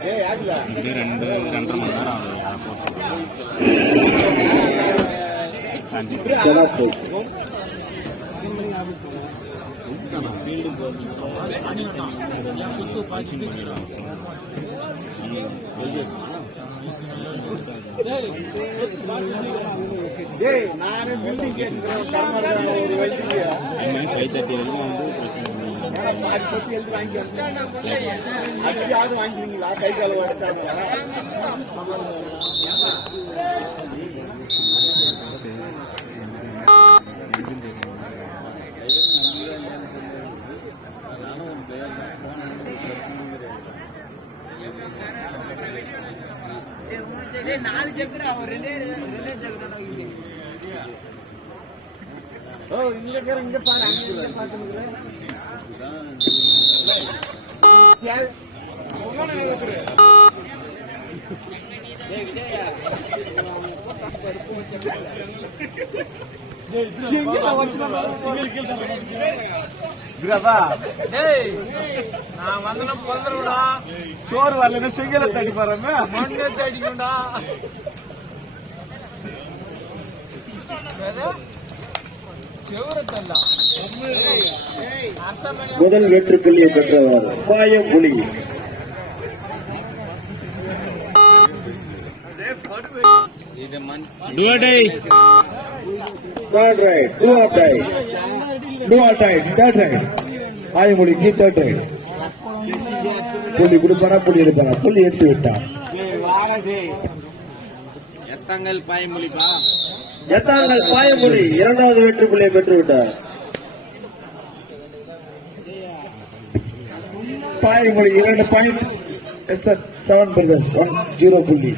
இது ரெண்டு ரெண்டரை மணி நேரம் ஆகுது அஞ்சு நானே பில்டிங் ஒரு ஃபைவ் தேர்ட்டி வரைக்கும் வந்து பிரச்சனை அது சொத்து எழுதி வாங்கிக்கோங்க அடிச்சு யாரும் வாங்கிக்கிறீங்களா கை கால உடச்சாங்களா ஓ இங்க இருக்கிற இங்க பாரு. அங்க பாத்துக்கிறேன் நான் வந்தன பொந்தறடா சோறு வரலன்னா செங்கல தடி போறமே மண்ணே தடிக்கும்டா முதல் வெற்றி புள்ளியை பெற்றவர் பாயம் புலி இது மண் டுவடே third right do or die do or die third right பாயம் புலிக்கு தேர்ட் ரைட் புள்ளி கொடுப்பாரா புள்ளி எடுப்பாரா? புள்ளி எடுத்து விட்டார். எத்தாங்கள் பாயமொழி இரண்டாவது வெற்றி புள்ளியை பெற்று விட்டார் பாயமொழி இரண்டு point S sir seven brothers one zero புள்ளி.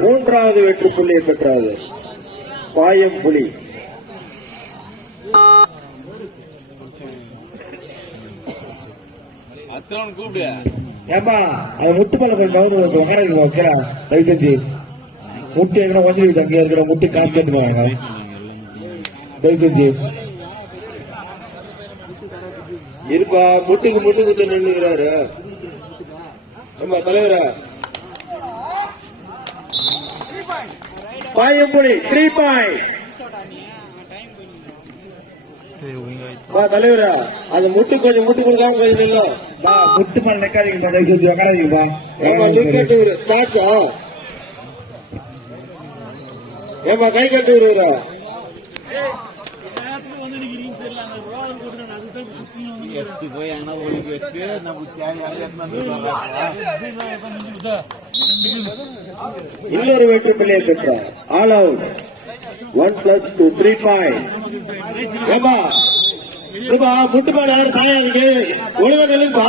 மூன்றாவது வெற்றி புள்ளியை பெற்றாது பாயம் புலி கூப்பிடு. ஏம்பா அது கொஞ்சம் நகர்ந்து உட்கார வைக்கிறா தயவு செஞ்சு முட்டு எங்க கொஞ்சம் அங்கே இருக்கிற முட்டு காசு கேட்டு தயவு செஞ்சு இருப்பா முட்டுக்கு முட்டு குத்து நின்னுக்கிறாரு. ஆமா தலைவரா. பாயம்புலி த்ரீ பாயிண்ட் தலைவரா அது முட்டு கொஞ்சம் முட்டு கொடுக்காம கொஞ்சம் நில்லும் முட்டு மேல நிக்காதீங்கப்பா தயவு செஞ்சு ஏமா கை கட்டு விடுறா எடுத்து போய் எங்கன்னா ஒழுங்கி வச்சுட்டு நம்ம இன்னொரு வெற்றி பிள்ளையை பெற்றார் all out one plus two three point ஏமா ஏமா முட்டு மேல யாரும் சாயாதீங்க ஒழுங்கா நில்லுங்கப்பா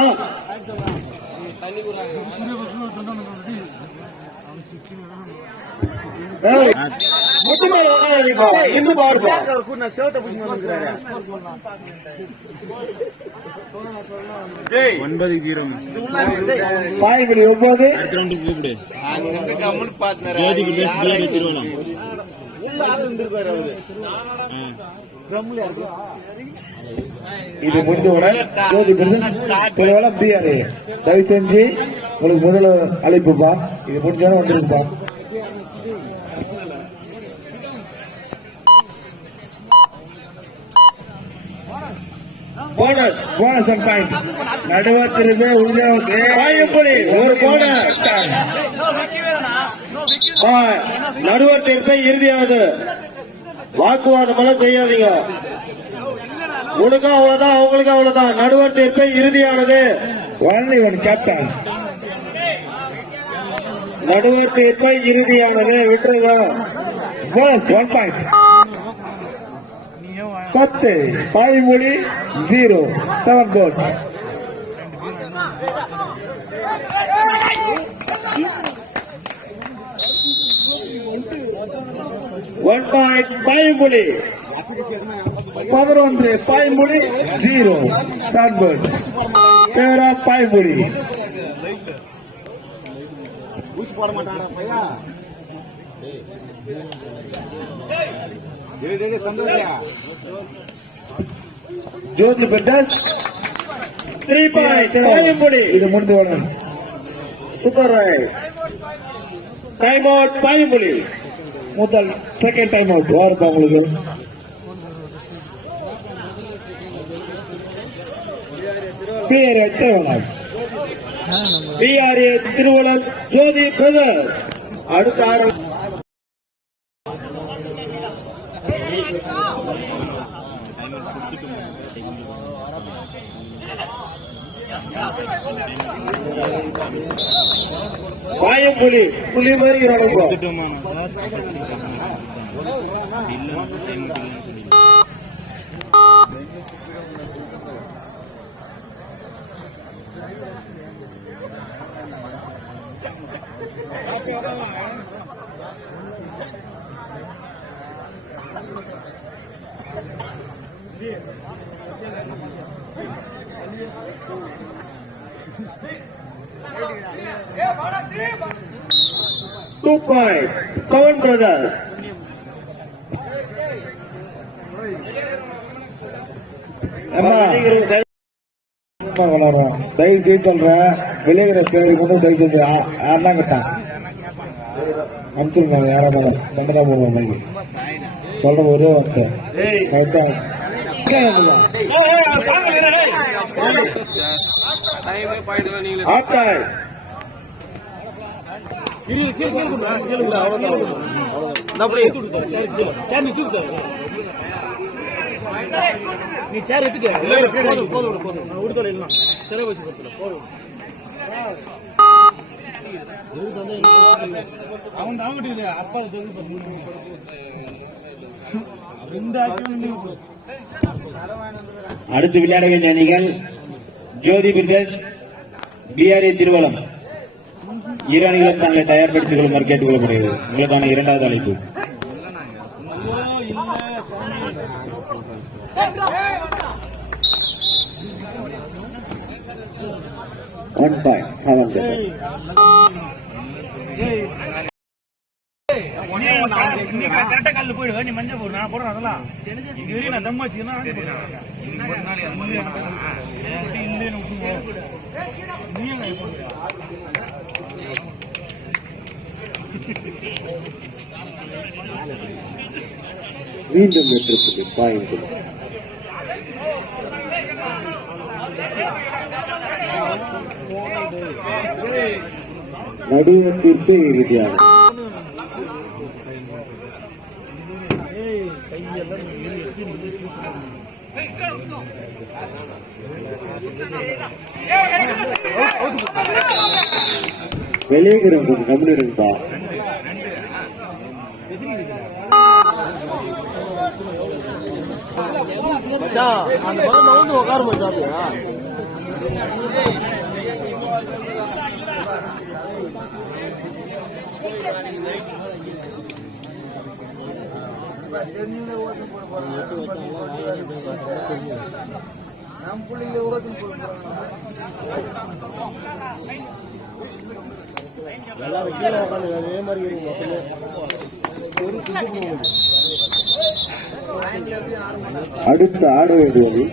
ஏய், முட்டு பாருப்பா பிடிச்சி வந்துக்கிறாரு ஒன்பது ஜீரோ. ஒன்பது கூப்பிடு. இது முடிந்தவுடன் ஒருவேளை பிஆர் தயவு செஞ்சு உங்களுக்கு முதல்ல அழைப்புப்பா இது முடிஞ்சோட வந்துருக்குப்பா போனஸ் போனஸ் ஒன் பாயிண்ட் உள்ள பாயம்புலி ஒரு போனஸ் நடுவர் தீர்ப்பை இறுதியாவது வாக்குவாதம் எல்லாம் செய்யாதீங்க. உனக்கும் அவ்வளவுதான் அவங்களுக்கும் அவ்வளவுதான். நடுவர் தீர்ப்பை இறுதியானது. Only one captain. நடுவர் தீர்ப்பை இறுதியானது. விட்டுருங்க. ஒன் பாயிண்ட் பத்து. பாய்மொழி zero seven goals one point பாய்மொழி. பதினொன்று பாய்மொழி ஜீரோ சன்பர்ஸ் பேர் பாய்மொழி. ஜோதி பிரதர்ஸ் த்ரீ பாயிண்ட் பாய்மொழி. இது முடிந்து வரணும் சூப்பர் ரைட் டைம் அவுட் பாய்மொழி. முதல் செகண்ட் டைம் அவுட் யாருப்பா உங்களுக்கு? பேர் திருவள்ளம் பிஆர்ஏ திருவள்ளம் ஜோதி பிரதர். அடுத்த ஆறு பாயம் புலி புலி மாதிரி இருக்கிறானுங்க பாயிண்ட் செவன் பிரதர்ஸ் வளரும் தயவு செய்து சொல்றேன் விளையாடுற பேருக்கு மட்டும் தயவு செய்து யாருன்னா கிட்டான் அனுப்பிச்சிருக்காங்க யாரா மேடம் சண்டதா போடுவாங்க. சொல்ற ஒரே வார்த்தை. நீ சேர் எடுத்துக்க போதும் போதும் போதும் உடுத்தல இல்லைனா செலவு வச்சு கொடுத்துல போதும் அவன் தாங்கிட்டு அப்பா இந்த அடுத்து விளையாட வேண்டிய அணிகள் ஜோதி பிரதேஷ் பிஆர்ஏ திருவள்ளம் இரு அணிகளும் தங்களை தயார்படுத்திக் கொள்ளுமாறு கேட்டுக் கொள்ளப்படுகிறது உங்களுக்கான இரண்டாவது அழைப்பு. ஒன் பாயிண்ட் செவன் கல்லு போயிடுவேன் நீ மஞ்சள் போடு நான் போடுறேன் அதெல்லாம். இது வரையும் நான் தம் வச்சுக்கணும் மீண்டும் வெற்றிக்கு பாய்ந்து நடுவத்திற்கு இறுதியாக. வெளியேகிறோம் கொஞ்சம் கம்மி மச்சான் அந்த மாதிரி நவுந்து உட்கார மச்சான் எல்லாரும் கீழே உட்காந்து அதே மாதிரி இருக்கும் அடுத்த ஆட வேண்டியது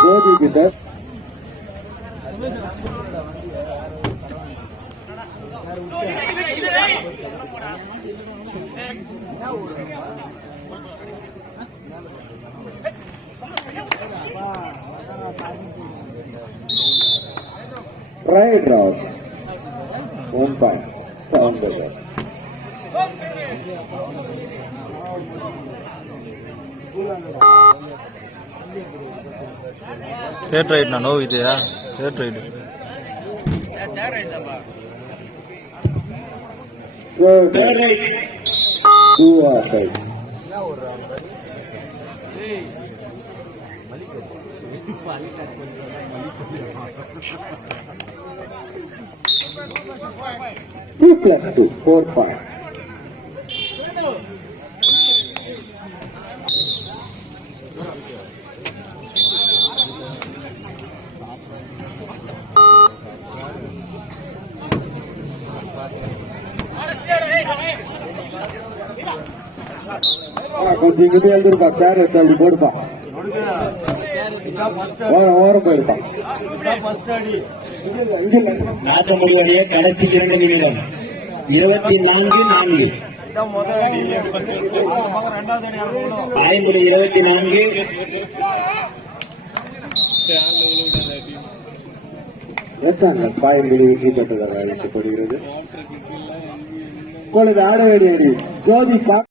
ஜோதி பிட்டர் Right route. One point. Sound the ball. Third right நான் நோவு இதா third right third right do or right என்ன ஒரு 2 plus 2, 4, 5. Ah, continua el Durbaxar, el ஓரம் போயிருப்பா ஃபர்ஸ்ட் அடி நாட்ட முடிவுடைய கடைசி இரண்டு நிமிடம். இருபத்தி நான்கு நான்கு. ஐம்பது இருபத்தி நான்கு. பாயம்படி வெற்றி பெற்றதாக அழைக்கப்படுகிறது இப்பொழுது ஆட வேண்டிய ஜோதி